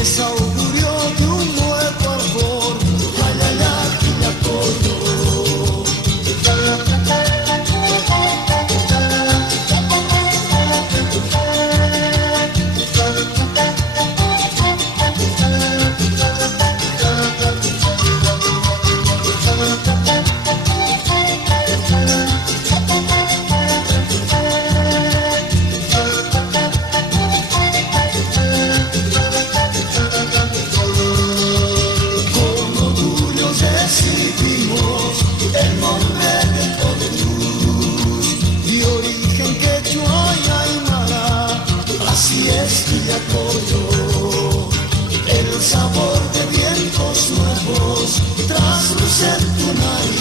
es augurio de un nuevo amor. La la la, Quillacollo. El nombre del Jesús, de origen quechua y aymara, así es Quillacollo. El sabor de vientos nuevos trasluce en tu nariz.